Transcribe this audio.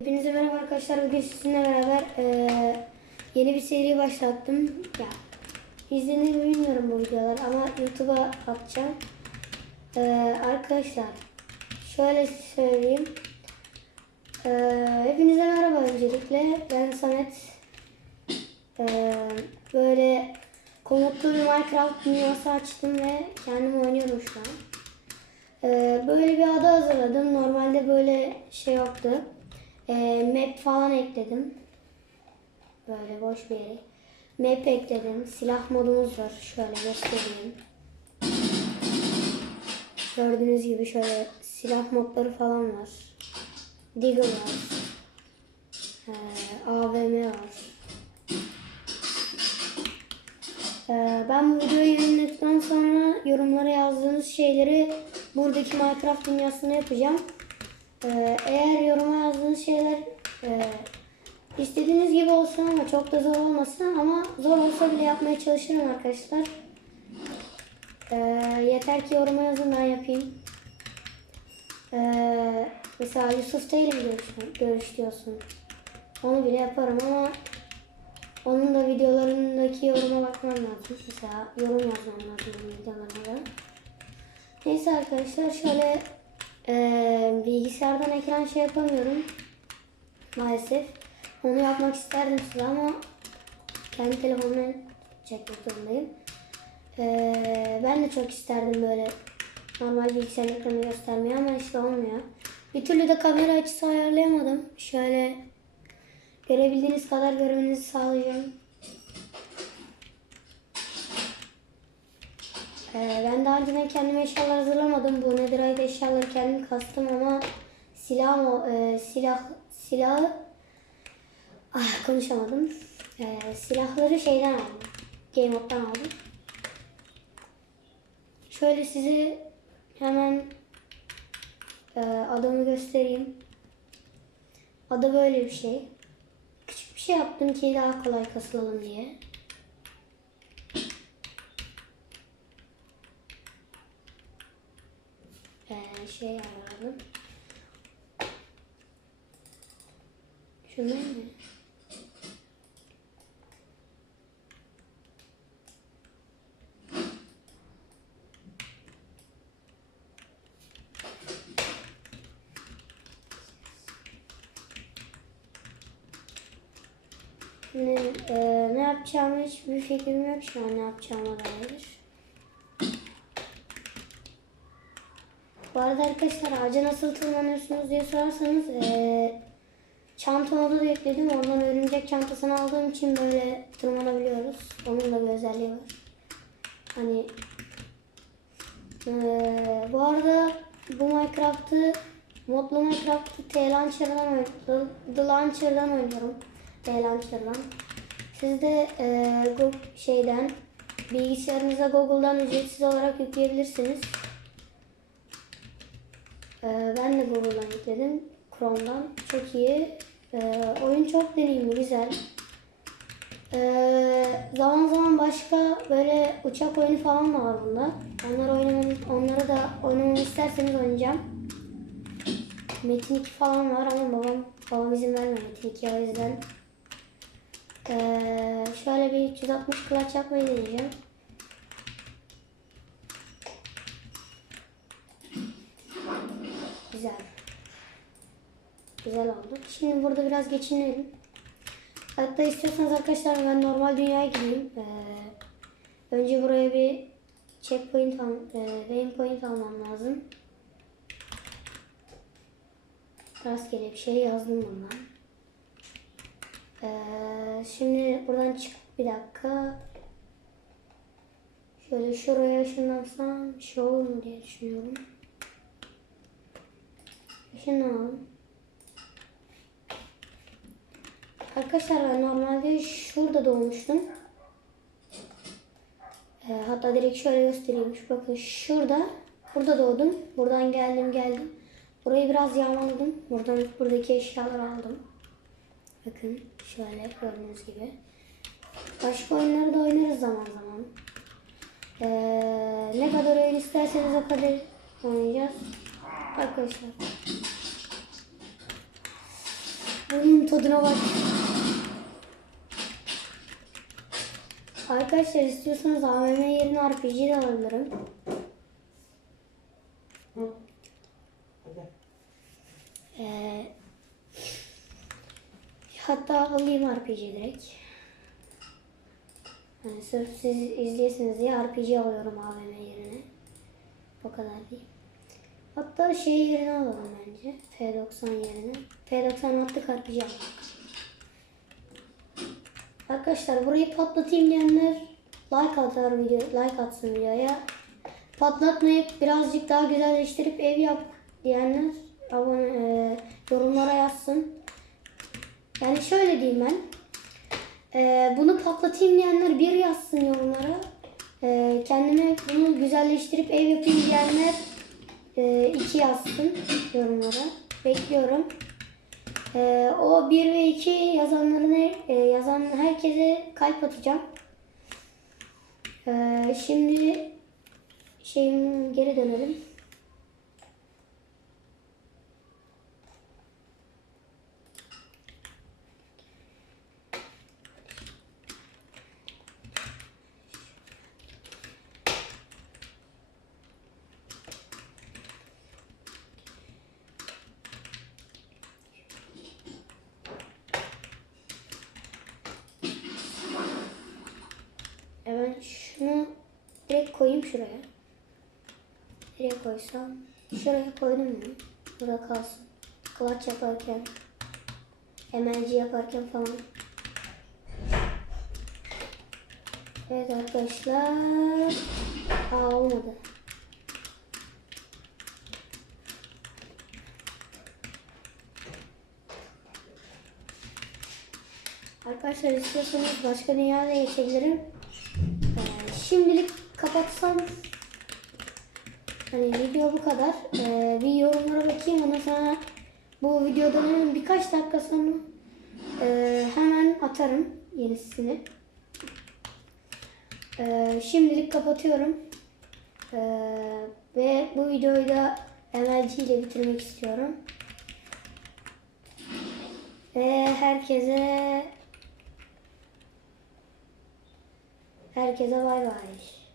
Hepinize merhaba arkadaşlar. Bugün sizinle beraber eee, yeni bir seri başlattım. Ya izlenir mi bilmiyorum bu videolar ama YouTube'a atacağım. Eee, arkadaşlar şöyle söyleyeyim. Eee, hepinize merhaba öncelikle. Ben Samet. Eee, böyle komutlu bir Minecraft dünyası açtım ve kendim oynuyorum şu an. Ee, böyle bir ada hazırladım. Normalde böyle şey yoktu. Ee, map falan ekledim. Böyle boş bir yere. Map ekledim. Silah modumuz var. Şöyle göstereyim. Gördüğünüz gibi şöyle silah modları falan var. Deagle var. Ee, AVM var. Ee, ben bu videoyu yayınladıktan sonra yorumlara yazdığınız şeyleri buradaki Minecraft dünyasında yapacağım. Ee, eğer yoruma yazdığınız şeyler e, istediğiniz gibi olsun ama çok da zor olmasın ama zor olsa bile yapmaya çalışırım arkadaşlar. Ee, yeter ki yoruma yazın ben yapayım. Ee, mesela Yusuf'ta ile mi görüş, görüş diyorsun. Onu bile yaparım ama onun da videolarındaki yoruma bakmam lazım. Mesela yorum yazmam lazım videolarına da. Neyse arkadaşlar şöyle eee, bilgisayardan ekran şey yapamıyorum. Maalesef. Onu yapmak isterdim size ama kendi telefonumdan çekmek zorundayım. Eee, ben de çok isterdim böyle normal bilgisayar ekranı göstermeyi ama işte olmuyor. Bir türlü de kamera açısı ayarlayamadım. Şöyle Görebildiğiniz kadar görmenizi sağlayacağım. Ee, ben daha önceden kendime eşyalar hazırlamadım. Bu netherite eşyaları kendim kastım ama silah e, silah, silah, ah konuşamadım. Ee, silahları şeyden aldım. Game Mode'dan aldım. Şöyle size hemen e, adamı göstereyim. Adı böyle bir şey. Küçük bir şey yaptım ki daha kolay kasılalım diye. Şey ayarladım. Şunu mu? Şimdi e, ne yapacağımı hiçbir fikrim yok şu an ne yapacağıma dair. Bu arada arkadaşlar ağaca nasıl tırmanıyorsunuz diye sorarsanız e, çanta modu da yükledim. Ondan örümcek çantasını aldığım için böyle tırmanabiliyoruz. Onun da bir özelliği var. Hani e, bu arada bu Minecraft'ı modlu Minecraft'ı T-Launcher'dan. The Launcher'dan oynuyorum. T-Launcher'dan. Siz de e, Google şeyden bilgisayarınıza Google'dan ücretsiz olarak yükleyebilirsiniz. E, ben de Google'dan yükledim. Chrome'dan. Çok iyi. E, oyun çok deneyimli, güzel. E, zaman zaman başka böyle uçak oyunu falan da var bunda. Onları oynamamı, onları da oynamamı isterseniz oynayacağım. Metin 2 falan var ama babam babam izin vermiyor Metin 2'ye o yüzden ee, şöyle bir 360 clutch yapmayı deneyeceğim. Güzel. Güzel oldu. Şimdi burada biraz geçinelim. Hatta istiyorsanız arkadaşlar ben normal dünyaya gideyim. Ee, önce buraya bir checkpoint, al, e, waypoint almam lazım. Rastgele bir şey yazdım bundan. Ee, şimdi buradan çık bir dakika. Şöyle şuraya ışınlansam bir şey olur mu diye düşünüyorum. Işınlanalım. Arkadaşlar ben normalde şurada doğmuştum. Ee, hatta direkt şöyle göstereyim. Şu bakın şurada. Burada doğdum. Buradan geldim geldim. Burayı biraz yağmaladım. Buradan buradaki eşyaları aldım. Bakın şöyle gördüğünüz gibi. Başka oyunları da oynarız zaman zaman. Ee, ne kadar oyun isterseniz o kadar oynayacağız. Arkadaşlar. Bunun tadına bak. Arkadaşlar istiyorsanız AVM yerine RPG de alabilirim. Ee, hatta alayım RPG direkt. Yani sırf siz izleyesiniz diye RPG alıyorum AVM yerine. O kadar değil. Hatta şey yerine alalım bence. F90 yerine. F90 attık RPG alalım. Arkadaşlar burayı patlatayım diyenler like atar video, like atsın videoya. Patlatmayıp birazcık daha güzelleştirip ev yap diyenler abone, e, yorumlara yazsın. Yani şöyle diyeyim ben. E, bunu patlatayım diyenler bir yazsın yorumlara. E, kendime bunu güzelleştirip ev yapayım diyenler e, iki yazsın yorumlara. Bekliyorum. Ee, o 1 ve 2 yazanların e, yazan herkese kalp atacağım. Ee, şimdi şeyim geri dönelim. Hemen şunu direkt koyayım şuraya. Nereye koysam? Şuraya koydum mu? Burada kalsın. Clutch yaparken, MLG yaparken falan. Evet arkadaşlar. Aa olmadı. Arkadaşlar istiyorsanız başka dünyaya geçebilirim. Ee, şimdilik kapatsam hani video bu kadar. Ee, bir yorumlara bakayım ondan sonra bu videodan hemen birkaç dakika sonra e, hemen atarım yenisini. Ee, şimdilik kapatıyorum. Ee, ve bu videoyu da MLG ile bitirmek istiyorum. Ve herkese herkese bay bay.